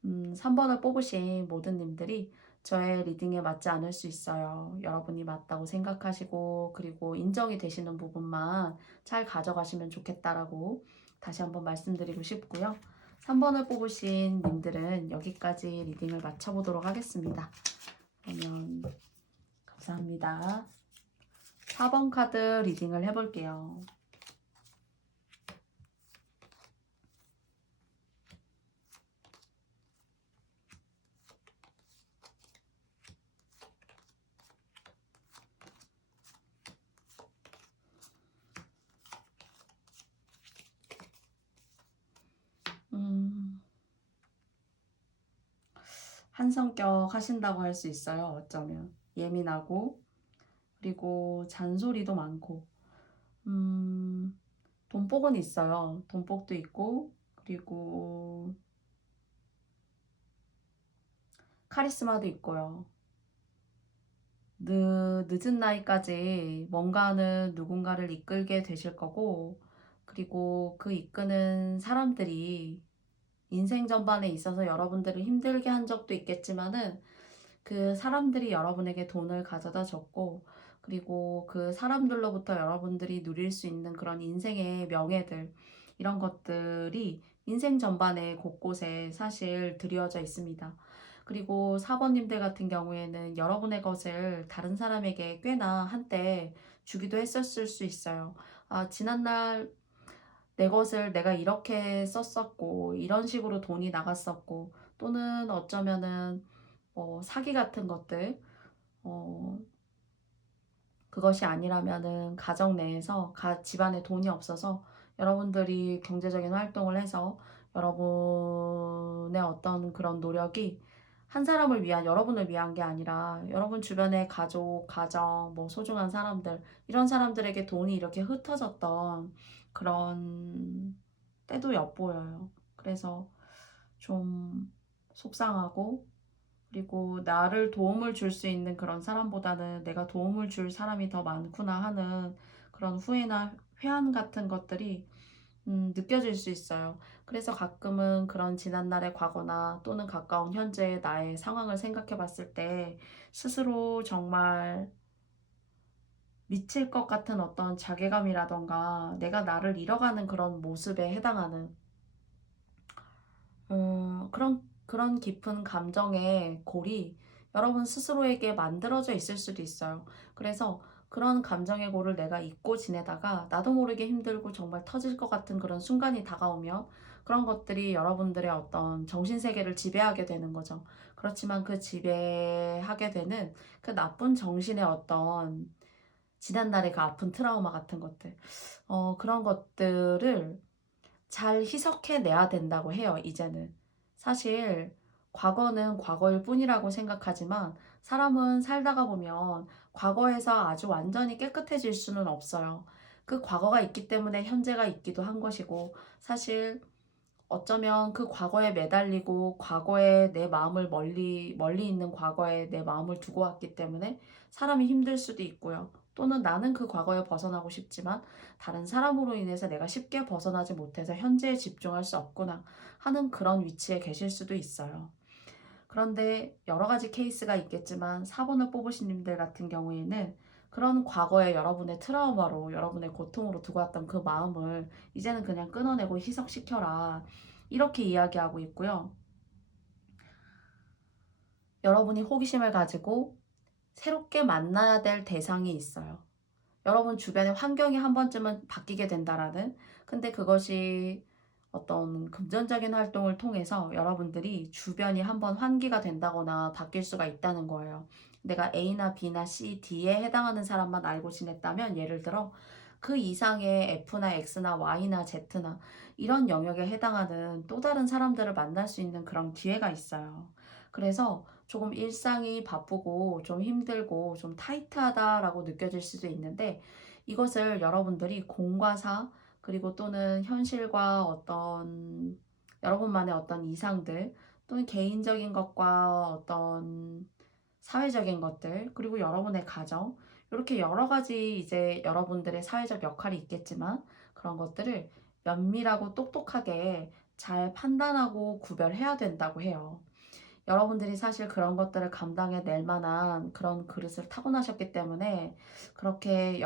3번을 뽑으신 모든 님들이 저의 리딩에 맞지 않을 수 있어요. 여러분이 맞다고 생각하시고 그리고 인정이 되시는 부분만 잘 가져가시면 좋겠다라고 다시 한번 말씀드리고 싶고요. 3번을 뽑으신 님들은 여기까지 리딩을 마쳐보도록 하겠습니다. 그러면 감사합니다. 4번 카드 리딩을 해볼게요. 한 성격 하신다고 할 수 있어요. 어쩌면 예민하고 그리고 잔소리도 많고 돈복은 있어요. 돈복도 있고 그리고 카리스마도 있고요. 늦은 나이까지 뭔가는 누군가를 이끌게 되실 거고 그리고 그 이끄는 사람들이 인생 전반에 있어서 여러분들을 힘들게 한 적도 있겠지만은 그 사람들이 여러분에게 돈을 가져다 줬고 그리고 그 사람들로부터 여러분들이 누릴 수 있는 그런 인생의 명예들 이런 것들이 인생 전반에 곳곳에 사실 드리워져 있습니다. 그리고 4번님들 같은 경우에는 여러분의 것을 다른 사람에게 꽤나 한때 주기도 했었을 수 있어요. 아, 지난날 내 것을 내가 이렇게 썼었고 이런 식으로 돈이 나갔었고 또는 어쩌면은 사기 같은 것들 어, 그것이 아니라면은 가정 내에서 집안에 돈이 없어서 여러분들이 경제적인 활동을 해서 여러분의 어떤 그런 노력이 한 사람을 위한 여러분을 위한 게 아니라 여러분 주변의 가족, 가정, 뭐 소중한 사람들 이런 사람들에게 돈이 이렇게 흩어졌던 그런 때도 엿보여요. 그래서 좀 속상하고 그리고 나를 도움을 줄 수 있는 그런 사람보다는 내가 도움을 줄 사람이 더 많구나 하는 그런 후회나 회한 같은 것들이 느껴질 수 있어요. 그래서 가끔은 그런 지난날의 과거나 또는 가까운 현재의 나의 상황을 생각해 봤을 때 스스로 정말 미칠 것 같은 어떤 자괴감이라던가 내가 나를 잃어가는 그런 모습에 해당하는 그런 깊은 감정의 골이 여러분 스스로에게 만들어져 있을 수도 있어요. 그래서 그런 감정의 골을 내가 잊고 지내다가 나도 모르게 힘들고 정말 터질 것 같은 그런 순간이 다가오면 그런 것들이 여러분들의 어떤 정신세계를 지배하게 되는 거죠. 그렇지만 그 지배하게 되는 그 나쁜 정신의 어떤 지난날의 그 아픈 트라우마 같은 것들, 그런 것들을 잘 희석해내야 된다고 해요, 이제는. 사실 과거는 과거일 뿐이라고 생각하지만 사람은 살다가 보면 과거에서 아주 완전히 깨끗해질 수는 없어요. 그 과거가 있기 때문에 현재가 있기도 한 것이고 사실 어쩌면 그 과거에 매달리고 과거에 내 마음을 멀리 있는 과거에 내 마음을 두고 왔기 때문에 사람이 힘들 수도 있고요. 또는 나는 그 과거에 벗어나고 싶지만 다른 사람으로 인해서 내가 쉽게 벗어나지 못해서 현재에 집중할 수 없구나 하는 그런 위치에 계실 수도 있어요. 그런데 여러 가지 케이스가 있겠지만 4번을 뽑으신 님들 같은 경우에는 그런 과거에 여러분의 트라우마로 여러분의 고통으로 두고 왔던 그 마음을 이제는 그냥 끊어내고 희석시켜라. 이렇게 이야기하고 있고요. 여러분이 호기심을 가지고 새롭게 만나야 될 대상이 있어요. 여러분 주변의 환경이 한 번쯤은 바뀌게 된다라는 근데 그것이 어떤 금전적인 활동을 통해서 여러분들이 주변이 한번 환기가 된다거나 바뀔 수가 있다는 거예요. 내가 A나 B나 C, D에 해당하는 사람만 알고 지냈다면 예를 들어 그 이상의 F나 X나 Y나 Z나 이런 영역에 해당하는 또 다른 사람들을 만날 수 있는 그런 기회가 있어요. 그래서 조금 일상이 바쁘고 좀 힘들고 좀 타이트하다라고 느껴질 수도 있는데 이것을 여러분들이 공과 사 그리고 또는 현실과 어떤 여러분만의 어떤 이상들 또는 개인적인 것과 어떤 사회적인 것들 그리고 여러분의 가정 이렇게 여러 가지 이제 여러분들의 사회적 역할이 있겠지만 그런 것들을 면밀하고 똑똑하게 잘 판단하고 구별해야 된다고 해요. 여러분들이 사실 그런 것들을 감당해 낼 만한 그런 그릇을 타고나셨기 때문에 그렇게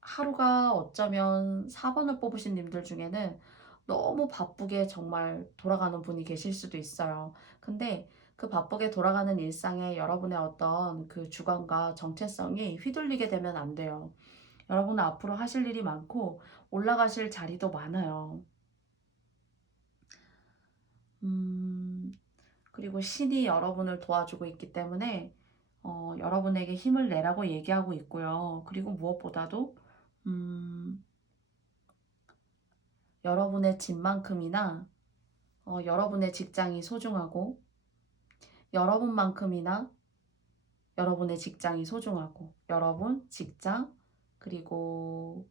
하루가 어쩌면 4번을 뽑으신 님들 중에는 너무 바쁘게 정말 돌아가는 분이 계실 수도 있어요. 근데 그 바쁘게 돌아가는 일상에 여러분의 어떤 그 주관과 정체성이 휘둘리게 되면 안 돼요. 여러분은 앞으로 하실 일이 많고 올라가실 자리도 많아요. 음, 그리고 신이 여러분을 도와주고 있기 때문에 여러분에게 힘을 내라고 얘기하고 있고요. 그리고 무엇보다도 음, 여러분의 집만큼이나 여러분의 직장이 소중하고 여러분만큼이나 여러분의 직장이 소중하고 여러분, 직장, 그리고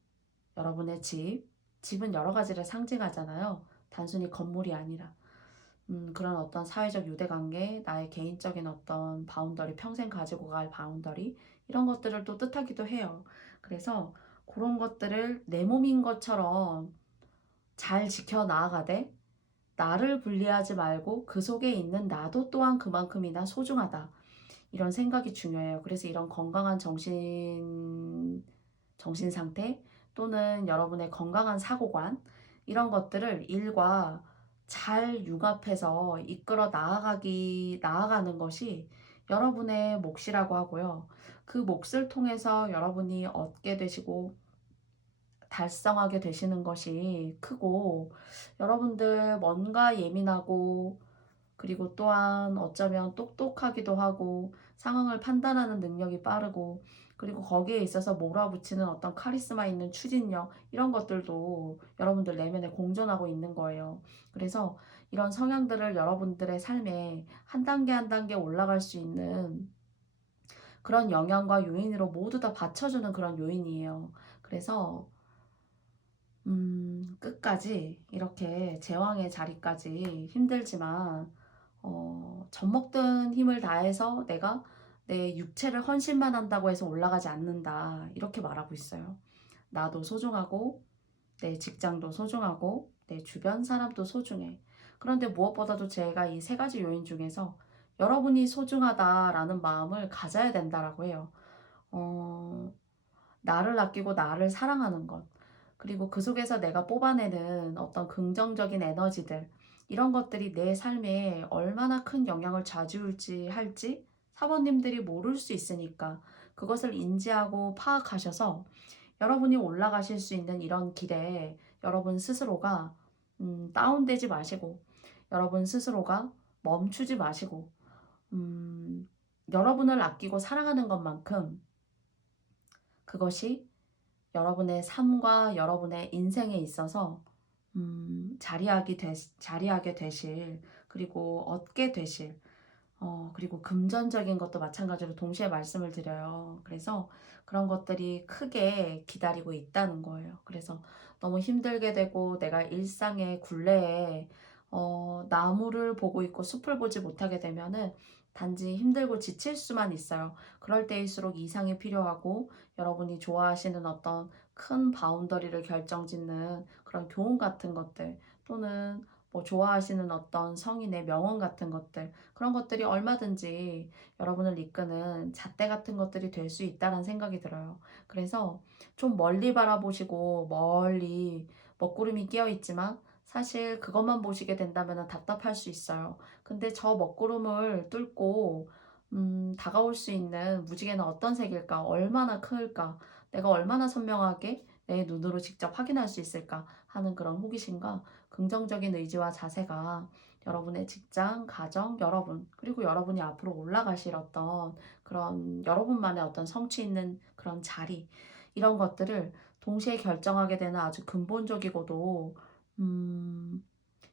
여러분의 집. 집은 여러 가지를 상징하잖아요. 단순히 건물이 아니라. 그런 어떤 사회적 유대관계, 나의 개인적인 어떤 바운더리, 평생 가지고 갈 바운더리, 이런 것들을 또 뜻하기도 해요. 그래서 그런 것들을 내 몸인 것처럼 잘 지켜 나아가되, 나를 분리하지 말고 그 속에 있는 나도 또한 그만큼이나 소중하다. 이런 생각이 중요해요. 그래서 이런 건강한 정신 상태 또는 여러분의 건강한 사고관 이런 것들을 일과 잘 융합해서 이끌어 나아가는 것이 여러분의 몫이라고 하고요. 그 몫을 통해서 여러분이 얻게 되시고 달성하게 되시는 것이 크고 여러분들 뭔가 예민하고 그리고 또한 어쩌면 똑똑하기도 하고 상황을 판단하는 능력이 빠르고 그리고 거기에 있어서 몰아붙이는 어떤 카리스마 있는 추진력 이런 것들도 여러분들 내면에 공존하고 있는 거예요. 그래서 이런 성향들을 여러분들의 삶에 한 단계 한 단계 올라갈 수 있는 그런 영향과 요인으로 모두 다 받쳐주는 그런 요인이에요. 그래서 끝까지 이렇게 제왕의 자리까지 힘들지만 젖먹든 힘을 다해서 내가 내 육체를 헌신만 한다고 해서 올라가지 않는다. 이렇게 말하고 있어요. 나도 소중하고 내 직장도 소중하고 내 주변 사람도 소중해. 그런데 무엇보다도 제가 이 세 가지 요인 중에서 여러분이 소중하다라는 마음을 가져야 된다라고 해요. 어, 나를 아끼고 나를 사랑하는 것. 그리고 그 속에서 내가 뽑아내는 어떤 긍정적인 에너지들, 이런 것들이 내 삶에 얼마나 큰 영향을 좌지울지 할지 사모님들이 모를 수 있으니까 그것을 인지하고 파악하셔서 여러분이 올라가실 수 있는 이런 길에 여러분 스스로가 다운되지 마시고 여러분 스스로가 멈추지 마시고 여러분을 아끼고 사랑하는 것만큼 그것이 여러분의 삶과 여러분의 인생에 있어서 자리하게 되실 그리고 얻게 되실 그리고 금전적인 것도 마찬가지로 동시에 말씀을 드려요. 그래서 그런 것들이 크게 기다리고 있다는 거예요. 그래서 너무 힘들게 되고 내가 일상의 굴레에 나무를 보고 있고 숲을 보지 못하게 되면은 단지 힘들고 지칠 수만 있어요. 그럴 때일수록 이상이 필요하고 여러분이 좋아하시는 어떤 큰 바운더리를 결정짓는 그런 교훈 같은 것들 또는 뭐 좋아하시는 어떤 성인의 명언 같은 것들 그런 것들이 얼마든지 여러분을 이끄는 잣대 같은 것들이 될 수 있다는 생각이 들어요. 그래서 좀 멀리 바라보시고 멀리 먹구름이 끼어 있지만 사실 그것만 보시게 된다면 답답할 수 있어요. 근데 저 먹구름을 뚫고 다가올 수 있는 무지개는 어떤 색일까? 얼마나 클까? 내가 얼마나 선명하게 내 눈으로 직접 확인할 수 있을까? 하는 그런 호기심과 긍정적인 의지와 자세가 여러분의 직장, 가정, 여러분, 그리고 여러분이 앞으로 올라가실 어떤 그런 여러분만의 어떤 성취 있는 그런 자리, 이런 것들을 동시에 결정하게 되는 아주 근본적이고도, 음,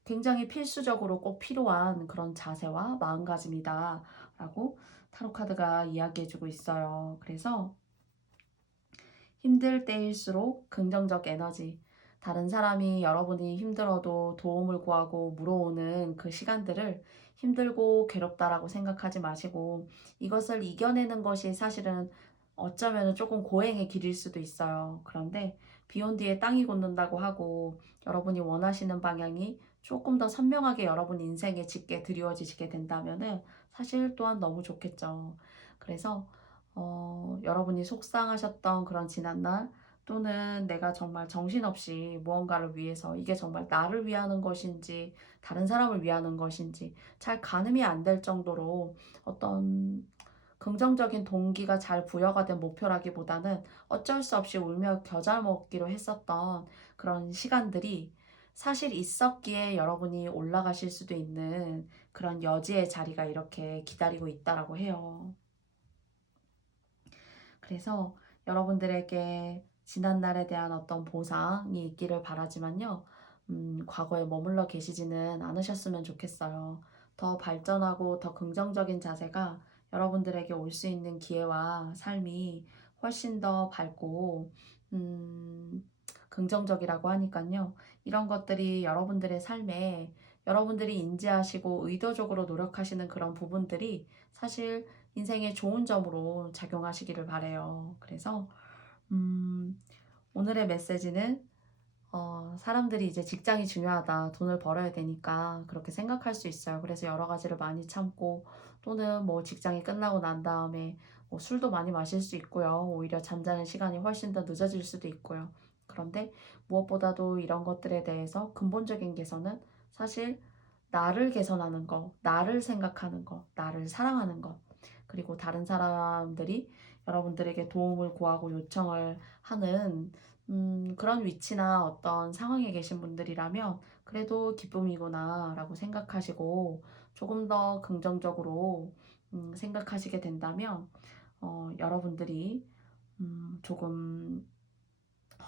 굉장히 필수적으로 꼭 필요한 그런 자세와 마음가짐이다 라고 타로 카드가 이야기해 주고 있어요. 그래서 힘들 때일수록 긍정적 에너지, 다른 사람이 여러분이 힘들어도 도움을 구하고 물어오는 그 시간들을 힘들고 괴롭다라고 생각하지 마시고, 이것을 이겨내는 것이 사실은 어쩌면 조금 고행의 길일 수도 있어요. 그런데 비온 뒤에 땅이 굳는다고 하고, 여러분이 원하시는 방향이 조금 더 선명하게 여러분 인생에 짙게 드리워지게 된다면은 사실 또한 너무 좋겠죠. 그래서 여러분이 속상하셨던 그런 지난날, 또는 내가 정말 정신없이 무언가를 위해서 이게 정말 나를 위하는 것인지 다른 사람을 위하는 것인지 잘 가늠이 안 될 정도로 어떤 긍정적인 동기가 잘 부여가 된 목표라기보다는 어쩔 수 없이 울며 겨자 먹기로 했었던 그런 시간들이 사실 있었기에 여러분이 올라가실 수도 있는 그런 여지의 자리가 이렇게 기다리고 있다라고 해요. 그래서 여러분들에게 지난날에 대한 어떤 보상이 있기를 바라지만요. 과거에 머물러 계시지는 않으셨으면 좋겠어요. 더 발전하고 더 긍정적인 자세가 여러분들에게 올 수 있는 기회와 삶이 훨씬 더 밝고, 긍정적이라고 하니까요. 이런 것들이 여러분들의 삶에 여러분들이 인지하시고 의도적으로 노력하시는 그런 부분들이 사실 인생의 좋은 점으로 작용하시기를 바래요. 그래서 음, 오늘의 메시지는 사람들이 이제 직장이 중요하다, 돈을 벌어야 되니까 그렇게 생각할 수 있어요. 그래서 여러 가지를 많이 참고, 또는 뭐 직장이 끝나고 난 다음에 뭐 술도 많이 마실 수 있고요. 오히려 잠자는 시간이 훨씬 더 늦어질 수도 있고요. 그런데 무엇보다도 이런 것들에 대해서 근본적인 개선은 사실 나를 개선하는 거, 나를 생각하는 거, 나를 사랑하는 거, 그리고 다른 사람들이 여러분들에게 도움을 구하고 요청을 하는 그런 위치나 어떤 상황에 계신 분들이라면 그래도 기쁨이구나 라고 생각하시고, 조금 더 긍정적으로 생각하시게 된다면 여러분들이 조금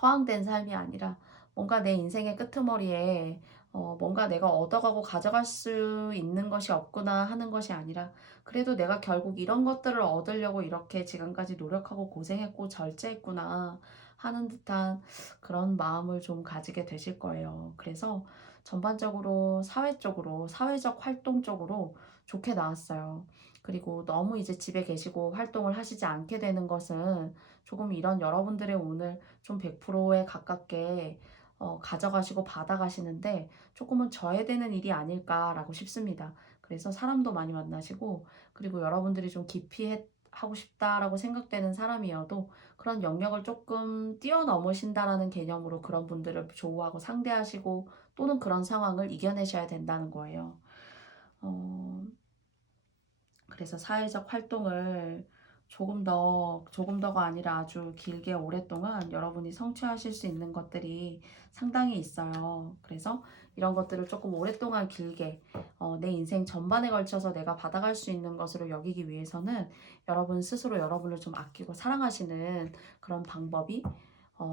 허황된 삶이 아니라 뭔가 내 인생의 끄트머리에 뭔가 내가 얻어가고 가져갈 수 있는 것이 없구나 하는 것이 아니라, 그래도 내가 결국 이런 것들을 얻으려고 이렇게 지금까지 노력하고 고생했고 절제했구나 하는 듯한 그런 마음을 좀 가지게 되실 거예요. 그래서 전반적으로 사회 쪽으로, 사회적 활동 쪽으로 좋게 나왔어요. 그리고 너무 이제 집에 계시고 활동을 하시지 않게 되는 것은 조금 이런 여러분들의 오늘 좀 100%에 가깝게 가져가시고 받아가시는데 조금은 저해되는 일이 아닐까라고 싶습니다. 그래서 사람도 많이 만나시고, 그리고 여러분들이 좀 깊이 하고 싶다라고 생각되는 사람이어도 그런 영역을 조금 뛰어넘으신다라는 개념으로 그런 분들을 조우하고 상대하시고, 또는 그런 상황을 이겨내셔야 된다는 거예요. 어, 그래서 사회적 활동을 조금 더가 아니라 아주 길게 오랫동안 여러분이 성취하실 수 있는 것들이 상당히 있어요. 그래서 이런 것들을 조금 오랫동안 길게 내 인생 전반에 걸쳐서 내가 받아갈 수 있는 것으로 여기기 위해서는 여러분 스스로 여러분을 좀 아끼고 사랑하시는 그런 방법이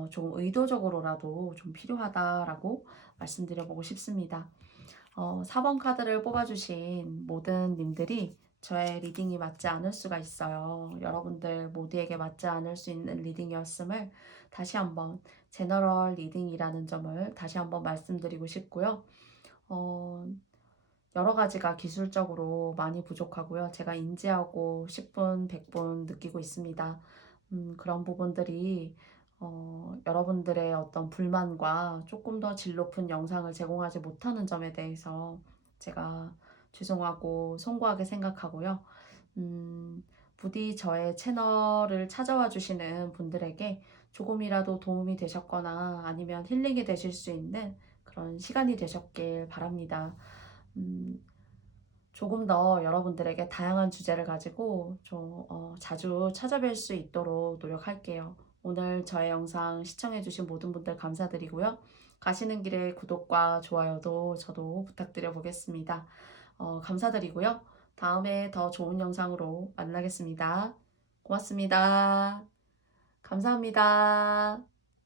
좀 의도적으로라도 좀 필요하다라고 말씀드려보고 싶습니다. 4번 카드를 뽑아주신 모든 님들이 저의 리딩이 맞지 않을 수가 있어요. 여러분들 모두에게 맞지 않을 수 있는 리딩이었음을 다시 한번, 제너럴 리딩이라는 점을 다시 한번 말씀드리고 싶고요. 어, 여러 가지가 기술적으로 많이 부족하고요. 제가 인지하고 10분, 100분 느끼고 있습니다. 그런 부분들이 여러분들의 어떤 불만과 조금 더 질 높은 영상을 제공하지 못하는 점에 대해서 제가 죄송하고 송구하게 생각하고요. 부디 저의 채널을 찾아와 주시는 분들에게 조금이라도 도움이 되셨거나 아니면 힐링이 되실 수 있는 그런 시간이 되셨길 바랍니다. 음, 조금 더 여러분들에게 다양한 주제를 가지고 좀 자주 찾아뵐 수 있도록 노력할게요. 오늘 저의 영상 시청해주신 모든 분들 감사드리고요. 가시는 길에 구독과 좋아요도 저도 부탁드려 보겠습니다. 감사드리고요. 다음에 더 좋은 영상으로 만나겠습니다. 고맙습니다. 감사합니다.